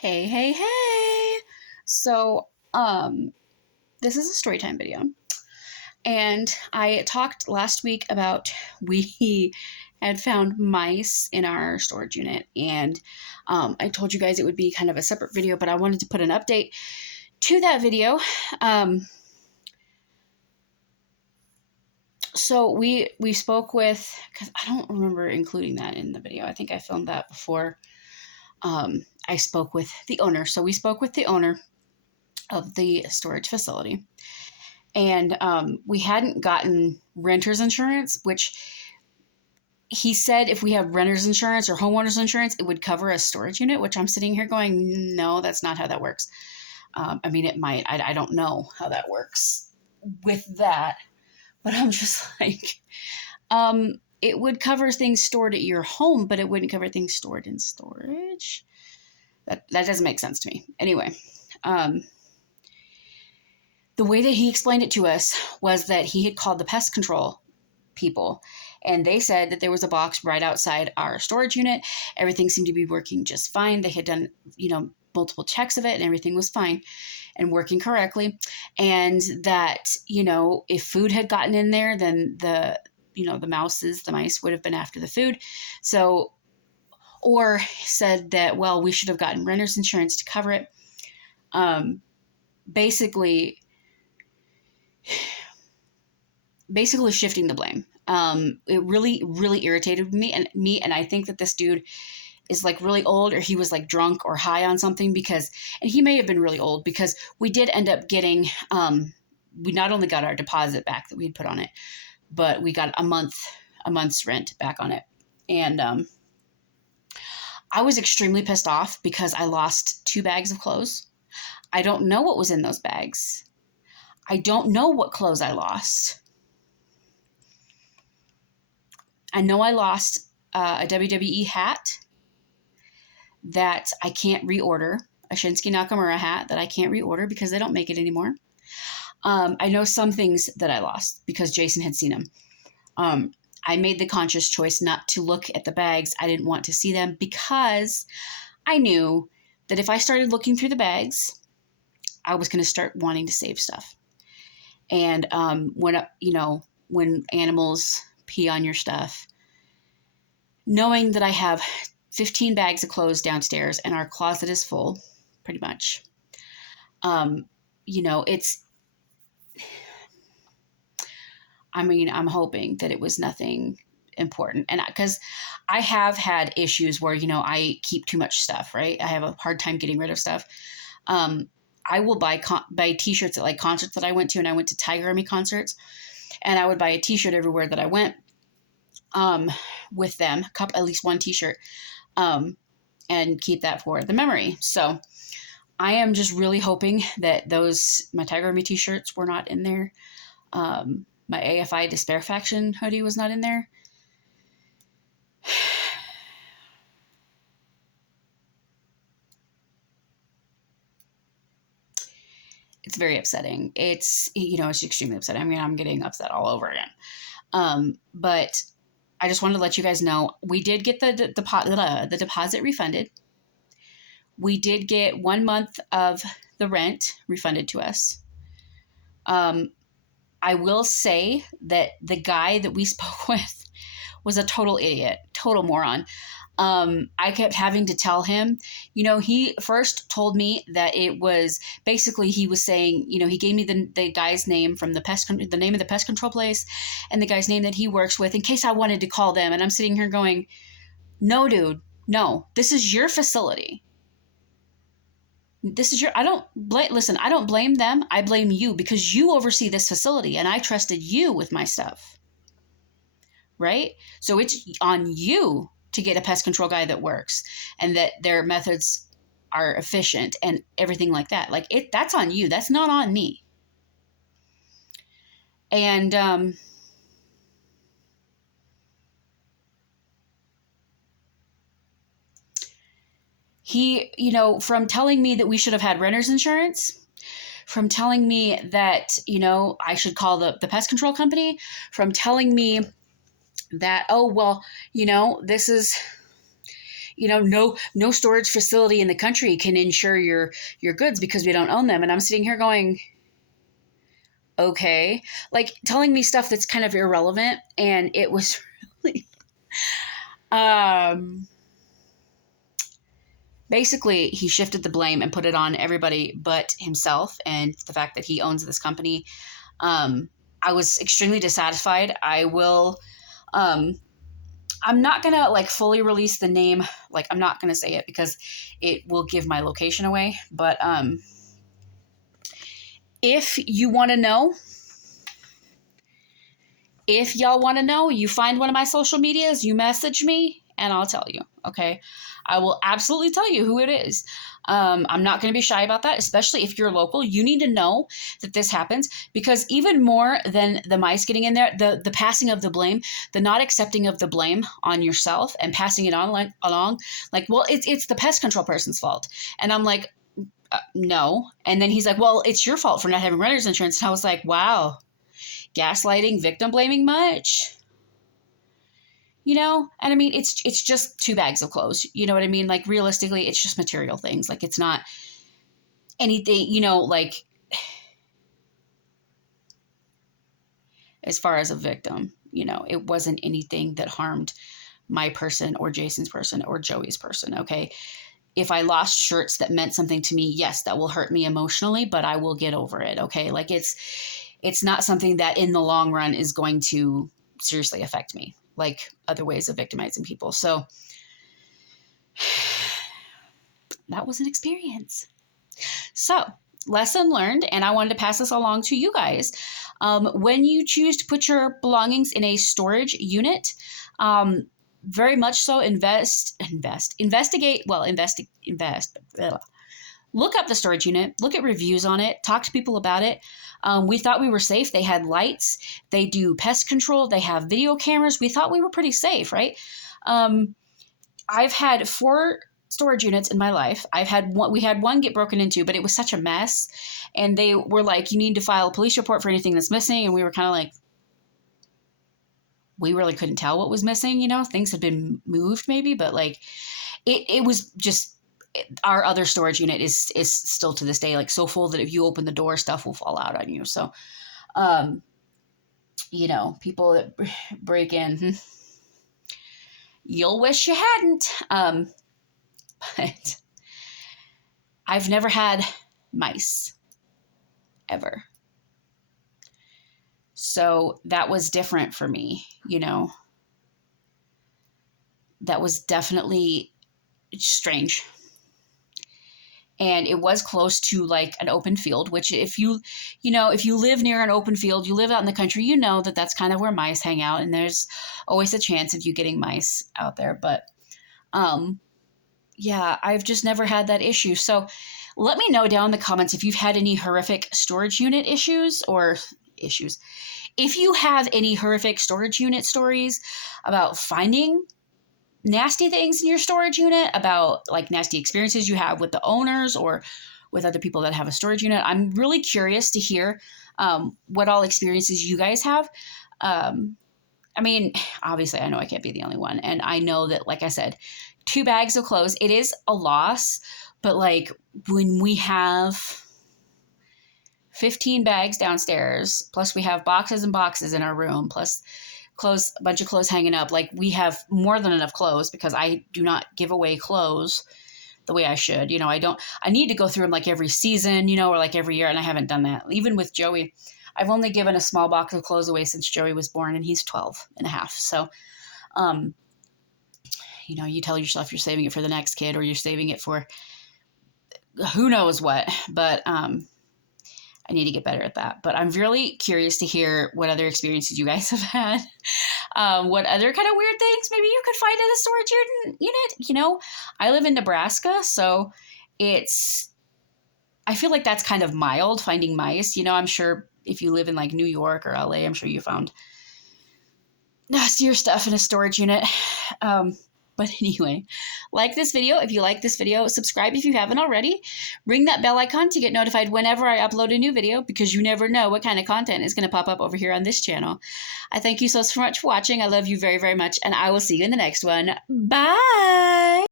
Hey, hey, hey. So, um, this is a storytime video. And I talked last week about we had found mice in our storage unit. And I told you guys it would be kind of a separate video, but I wanted to put an update to that video. Um, so we spoke with, because I don't remember including that in the video. I think I filmed that before I spoke with the owner. So we spoke with the owner of the storage facility. And we hadn't gotten renter's insurance, which he said if we have renter's insurance or homeowner's insurance, it would cover a storage unit, which I'm sitting here going, no, that's not how that works. I mean, it might. I don't know how that works with that, but I'm just like, it would cover things stored at your home, but it wouldn't cover things stored in storage. That doesn't make sense to me. Anyway, the way that he explained it to us was that he had called the pest control people, and they said that there was a box right outside our storage unit. Everything seemed to be working just fine. They had done, multiple checks of it, and everything was fine and working correctly. And that, if food had gotten in there, then the mice would have been after the food. So, or said that, well, we should have gotten renter's insurance to cover it. Basically shifting the blame. It really, really irritated me, and I think that this dude is like really old, or he was like drunk or high on something, and he may have been really old, because we did end up getting, we not only got our deposit back that we had put on it, but we got a month's rent back on it. And I was extremely pissed off because I lost 2 bags of clothes. I don't know what was in those bags. I don't know what clothes I lost. I know I lost a WWE hat that I can't reorder, a Shinsuke Nakamura hat that I can't reorder because they don't make it anymore. I know some things that I lost because Jason had seen them. I made the conscious choice not to look at the bags. I didn't want to see them because I knew that if I started looking through the bags, I was going to start wanting to save stuff. And when animals pee on your stuff, knowing that I have 15 bags of clothes downstairs and our closet is full, pretty much, I'm hoping that it was nothing important. And because I have had issues where, I keep too much stuff, right? I have a hard time getting rid of stuff. I will buy t-shirts at like concerts that I went to, and I went to Tiger Army concerts, and I would buy a t-shirt everywhere that I went, with them, at least one t-shirt, and keep that for the memory. So I am just really hoping that my Tiger Army t-shirts were not in there. My AFI Despair Faction hoodie was not in there. It's very upsetting. It's extremely upsetting. I mean, I'm getting upset all over again. But I just wanted to let you guys know, we did get the deposit refunded. We did get 1 month of the rent refunded to us. I will say that the guy that we spoke with was a total idiot, total moron. I kept having to tell him, he first told me that it was basically, he was saying, he gave me the guy's name from the name of the pest control place, and the guy's name that he works with, in case I wanted to call them. And I'm sitting here going, no, dude, no, this is your facility. I don't blame them. I blame you, because you oversee this facility and I trusted you with my stuff. Right? So it's on you to get a pest control guy that works and that their methods are efficient and everything like that. That's on you. That's not on me. And, he, from telling me that we should have had renter's insurance, from telling me that, I should call the pest control company, from telling me that, oh, well, this is, no storage facility in the country can insure your goods because we don't own them. And I'm sitting here going, okay, like telling me stuff that's kind of irrelevant. And it was really, basically he shifted the blame and put it on everybody but himself and the fact that he owns this company. I was extremely dissatisfied. I'm not gonna like fully release the name. Like, I'm not gonna say it because it will give my location away. But if you want to know, if y'all want to know, you find one of my social medias, you message me, and I'll tell you. Okay, I will absolutely tell you who it is. I'm not going to be shy about that, especially if you're local. You need to know that this happens, because even more than the mice getting in there, the passing of the blame, the not accepting of the blame on yourself and passing it on along, like, well, it's the pest control person's fault. And I'm like, no. And then he's like, well, it's your fault for not having renter's insurance. And I was like, wow, gaslighting, victim blaming much? And I mean, it's just two bags of clothes. You know what I mean? Like, realistically, it's just material things. Like, it's not anything, like, as far as a victim, it wasn't anything that harmed my person or Jason's person or Joey's person. Okay. If I lost shirts that meant something to me, yes, that will hurt me emotionally, but I will get over it. Okay. Like, it's not something that in the long run is going to seriously affect me, like other ways of victimizing people. So that was an experience. So, lesson learned, and I wanted to pass this along to you guys. When you choose to put your belongings in a storage unit, very much so invest. Look up the storage unit, look at reviews on it, talk to people about it. We thought we were safe. They had lights, they do pest control, they have video cameras. We thought we were pretty safe, right? I've had 4 storage units in my life. We had one get broken into, but it was such a mess. And they were like, you need to file a police report for anything that's missing. And we were kind of like, we really couldn't tell what was missing. Things had been moved maybe, but like it was just, our other storage unit is still to this day, like, so full that if you open the door, stuff will fall out on you. So, people that break in, you'll wish you hadn't. But I've never had mice, ever. So that was different for me, That was definitely strange. And it was close to like an open field, which if you live near an open field, you live out in the country, that that's kind of where mice hang out. And there's always a chance of you getting mice out there. But, yeah, I've just never had that issue. So let me know down in the comments if you've had any horrific storage unit issues. If you have any horrific storage unit stories about finding nasty things in your storage unit, about like nasty experiences you have with the owners or with other people that have a storage unit. I'm really curious to hear what all experiences you guys have. I mean, obviously I know I can't be the only one. And I know that, like I said, 2 bags of clothes, it is a loss, but like when we have 15 bags downstairs, plus we have boxes and boxes in our room, plus clothes, a bunch of clothes hanging up. Like, we have more than enough clothes because I do not give away clothes the way I should. I need to go through them like every season, or like every year. And I haven't done that. Even with Joey, I've only given a small box of clothes away since Joey was born, and he's 12 and a half. So, you tell yourself you're saving it for the next kid, or you're saving it for who knows what, but, I need to get better at that. But I'm really curious to hear what other experiences you guys have had. What other kind of weird things maybe you could find in a storage unit. I live in Nebraska, so I feel like that's kind of mild, finding mice. I'm sure if you live in like New York or LA, I'm sure you found nastier stuff in a storage unit. But anyway, like this video. If you like this video, subscribe if you haven't already. Ring that bell icon to get notified whenever I upload a new video, because you never know what kind of content is going to pop up over here on this channel. I thank you so much for watching. I love you very, very much, and I will see you in the next one. Bye!